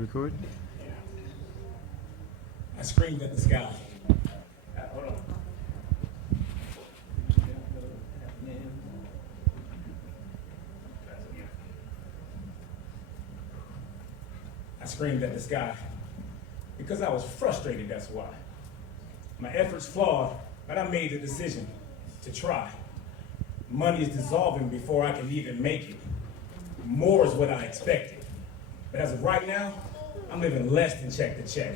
You record? I screamed at the sky. Hold on. I screamed at the sky because I was frustrated, that's why. My efforts flawed, but I made the decision to try. Money is dissolving before I can even make it. More is what I expected. But as of right now, I'm living less than check to check.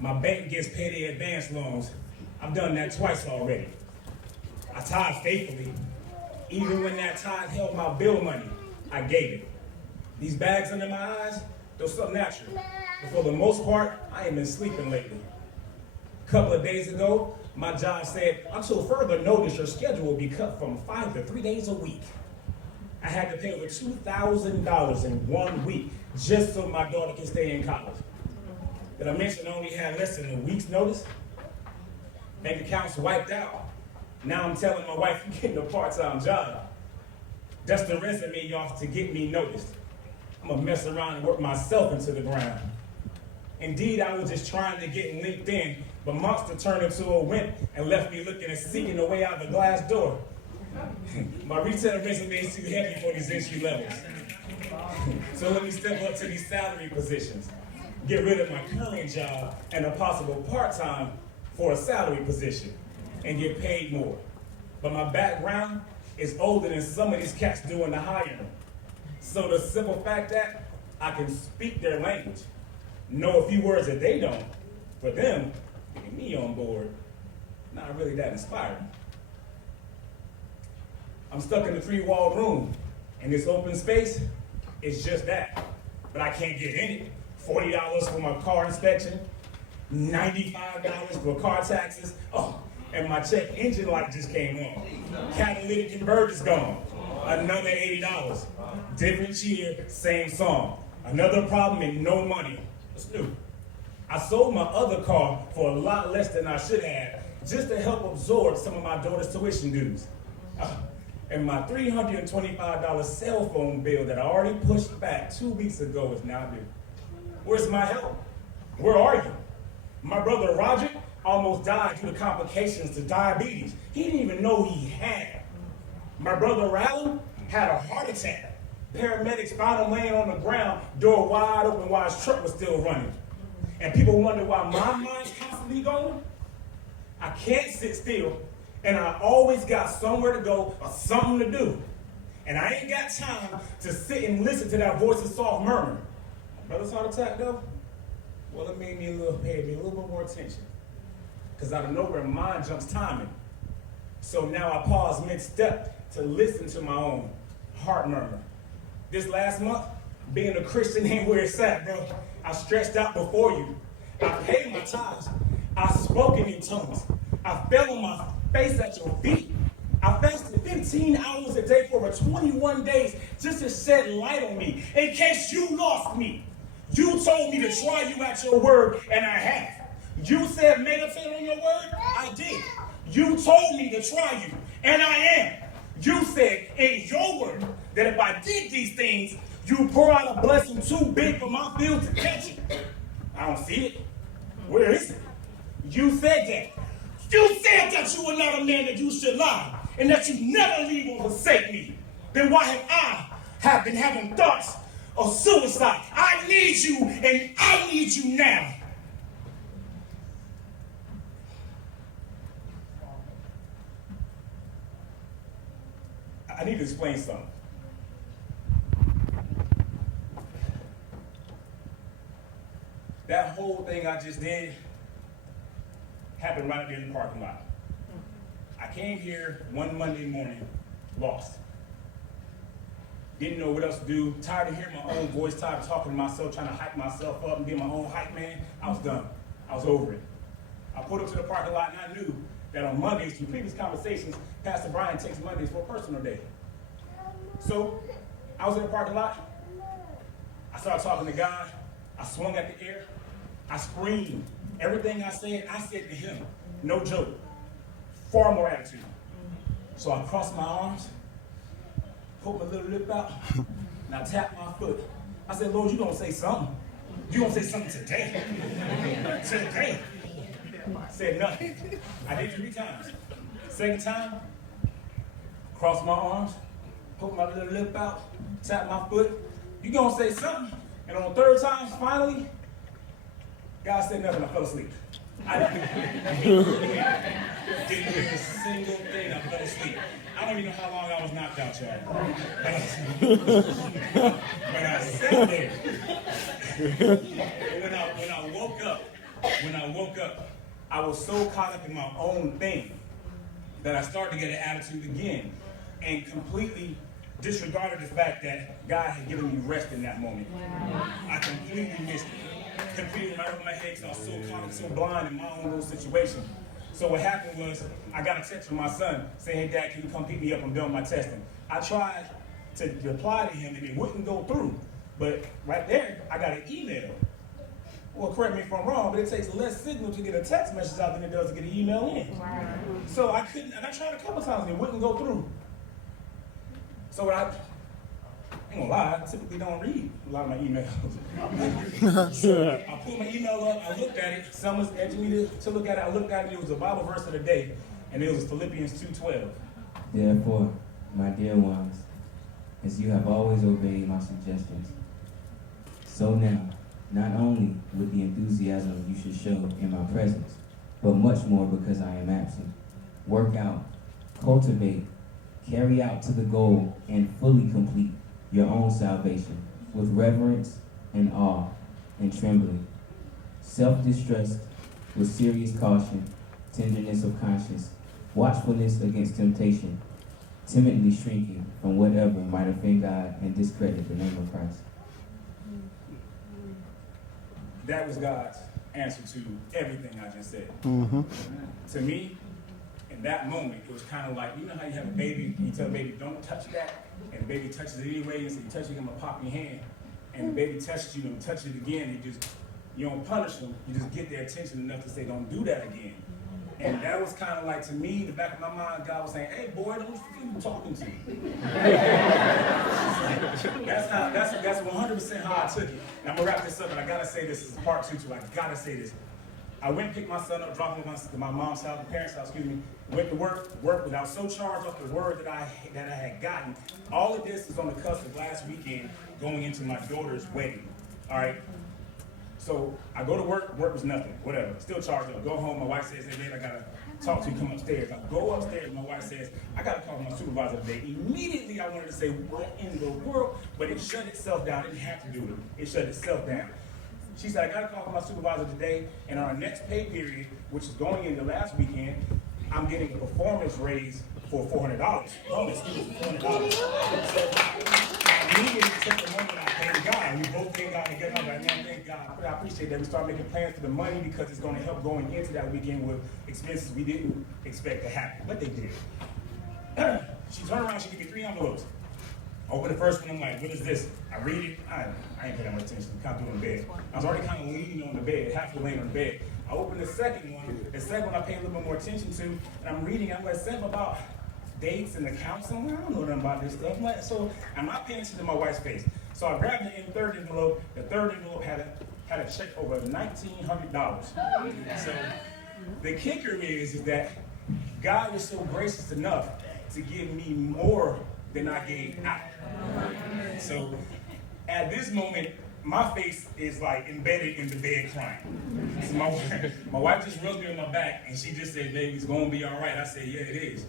My bank gets payday advance loans. I've done that twice already. I tithe faithfully. Even when that tithe held my bill money, I gave it. These bags under my eyes, they're something natural. But for the most part, I ain't been sleeping lately. A couple of days ago, my job said, until further notice, your schedule will be cut from 5 to 3 days a week. I had to pay over $2,000 in 1 week just so my daughter can stay in college. Did I mention I only had less than a week's notice? Bank accounts wiped out. Now I'm telling my wife I'm getting a part-time job. That's the resume, y'all, to get me noticed. I'm gonna mess around and work myself into the ground. Indeed, I was just trying to get LinkedIn, but Monster turned into a wimp and left me looking and seeking a way out the glass door. My retail resume is too heavy for these entry levels. So let me step up to these salary positions. Get rid of my current job and a possible part-time for a salary position and get paid more. But my background is older than some of these cats doing the hiring. So the simple fact that I can speak their language, know a few words that they don't, for them, getting me on board, not really that inspiring. I'm stuck in a 3-walled room, and this open space is just that. But I can't get in it. $40 for my car inspection, $95 for car taxes. Oh, and my check engine light just came on. Catalytic converter's gone. Another $80. Different year, same song. Another problem and no money. What's new? I sold my other car for a lot less than I should have, just to help absorb some of my daughter's tuition dues. And my $325 cell phone bill that I already pushed back 2 weeks ago is now due. Where's my help? Where are you? My brother Roger almost died due to complications to diabetes. He didn't even know he had. My brother Ralph had a heart attack. Paramedics found him laying on the ground, door wide open while his truck was still running. And people wonder why my mind's constantly going. I can't sit still, and I always got somewhere to go or something to do. And I ain't got time to sit and listen to that voice's soft murmur. My brother's heart attack though? Well, it made me paid me a little bit more attention. Because out of nowhere, mine jumps timing. So now I pause mid-step to listen to my own heart murmur. This last month, being a Christian ain't where it's at, bro. I stretched out before you. I paid my tithes. I spoken in tongues. I fell on my face at your feet. I fasted 15 hours a day for over 21 days just to shed light on me in case you lost me. You told me to try you at your word, and I have. You said meditate on your word, I did. You told me to try you, and I am. You said in your word that if I did these things, you pour out a blessing too big for my field to catch it. I don't see it. Where is it? You said that. You said that you were not a man that you should lie, and that you never leave or forsake me. Then why have I been having thoughts of suicide? I need you, and I need you now. I need to explain something. That whole thing I just did happened right there in the parking lot. I came here one Monday morning, lost. Didn't know what else to do, tired of hearing my own voice, tired of talking to myself, trying to hype myself up and be my own hype man. I was done. I was over it. I pulled up to the parking lot and I knew that on Mondays, through previous conversations, Pastor Brian takes Mondays for a personal day. So I was in the parking lot. I started talking to God. I swung at the air. I screamed. Everything I said to him. No joke. Far more attitude. So I crossed my arms, put my little lip out, and I tapped my foot. I said, Lord, you gonna say something. You gonna say something today? Today? Said nothing. I did 3 times. Second time, cross my arms, poke my little lip out, tap my foot. You gonna say something? And on the 3rd time, finally, God said nothing, I fell asleep. I didn't do a single thing, I fell asleep. I don't even know how long I was knocked out, y'all. But I sat there. When I woke up, I was so caught up in my own thing that I started to get an attitude again and completely disregarded the fact that God had given me rest in that moment. I completely missed it. Completely right over my head because I was so caught up, so blind in my own little situation. So what happened was, I got a text from my son saying, "Hey, Dad, can you come pick me up? I'm done my testing." I tried to reply to him and it wouldn't go through. But right there, I got an email. Well, correct me if I'm wrong, but it takes less signal to get a text message out than it does to get an email in. Wow. So I couldn't, and I tried a couple times and it wouldn't go through. So I ain't gonna lie, I typically don't read a lot of my emails. So I pulled my email up, I looked at it, someone's edging me to look at it, I looked at it, it was a Bible verse of the day, and it was Philippians 2:12. Therefore, my dear ones, as you have always obeyed my suggestions, so now, not only with the enthusiasm you should show in my presence, but much more because I am absent. Work out, cultivate, carry out to the goal, and fully complete your own salvation with reverence and awe and trembling, self-distrust with serious caution, tenderness of conscience, watchfulness against temptation, timidly shrinking from whatever might offend God and discredit the name of Christ. That was God's answer to everything I just said. To me, in that moment, it was kind of like, you know how you have a baby, and you tell the baby, don't touch that, and the baby touches it anyway, and so you touch it, you're gonna pop your hand, and the baby touches you, and touches it again, you don't punish them, you just get their attention enough to say, don't do that again. And that was kind of like, to me, in the back of my mind, God was saying, "Hey, boy, who you talking to?" That's 100% how I took it. And I'm gonna wrap this up, and I gotta say this is part 2 too. I gotta say this. I went and picked my son up, dropped him at my mom's house, my parents' house, went to work, but I was so charged off the word that I had gotten. All of this is on the cusp of last weekend going into my daughter's wedding. All right. So I go to work was nothing, whatever, still charged up. Go home, my wife says, "Hey, babe, I gotta talk to you, come upstairs." I go upstairs, my wife says, "I gotta call my supervisor today." Immediately I wanted to say, what in the world? But it shut itself down, it didn't have to do it. It shut itself down. She said, "I gotta call my supervisor today, and on our next pay period, which is going into last weekend, I'm getting a performance raise for $400. Bonus, $400. So I immediately took the moment I thank God. We both thank God together. I'm like, man, thank God. I appreciate that. We start making plans for the money because it's going to help going into that weekend with expenses we didn't expect to happen, but they did. She turned around, she gave me 3 envelopes. I opened the first one, I'm like, what is this? I read it, I ain't paying that much attention, I'm kind of doing the bed. I was already kind of leaning on the bed, halfway laying on the bed. I opened the second one I paid a little bit more attention to, and I'm reading, I'm like, something about dates and accounts, and I don't know nothing about this stuff. I'm like, so I'm not paying attention to my wife's face. So I grabbed the third envelope. The third envelope had a check over $1,900. So the kicker is that God was so gracious enough to give me more than I gave out. So at this moment, my face is like embedded in the bed crying. So my wife just rubs me on my back and she just said, "Baby, it's gonna be all right." I said, "Yeah, it is.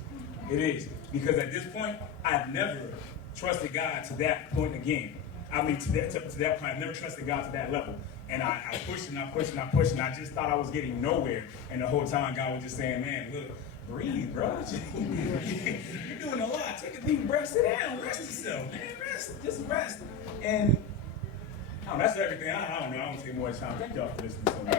It is." Because at this point, I've never trusted God to that point again. I mean, to that point, I've never trusted God to that level. And I pushed and I pushed and I pushed, and I just thought I was getting nowhere. And the whole time, God was just saying, "Man, look, breathe, bro. You're doing a lot. Take a deep breath. Sit down. Rest yourself, man. Rest. Just rest." And that's everything. I don't know. I don't take more time. Thank y'all for listening to me.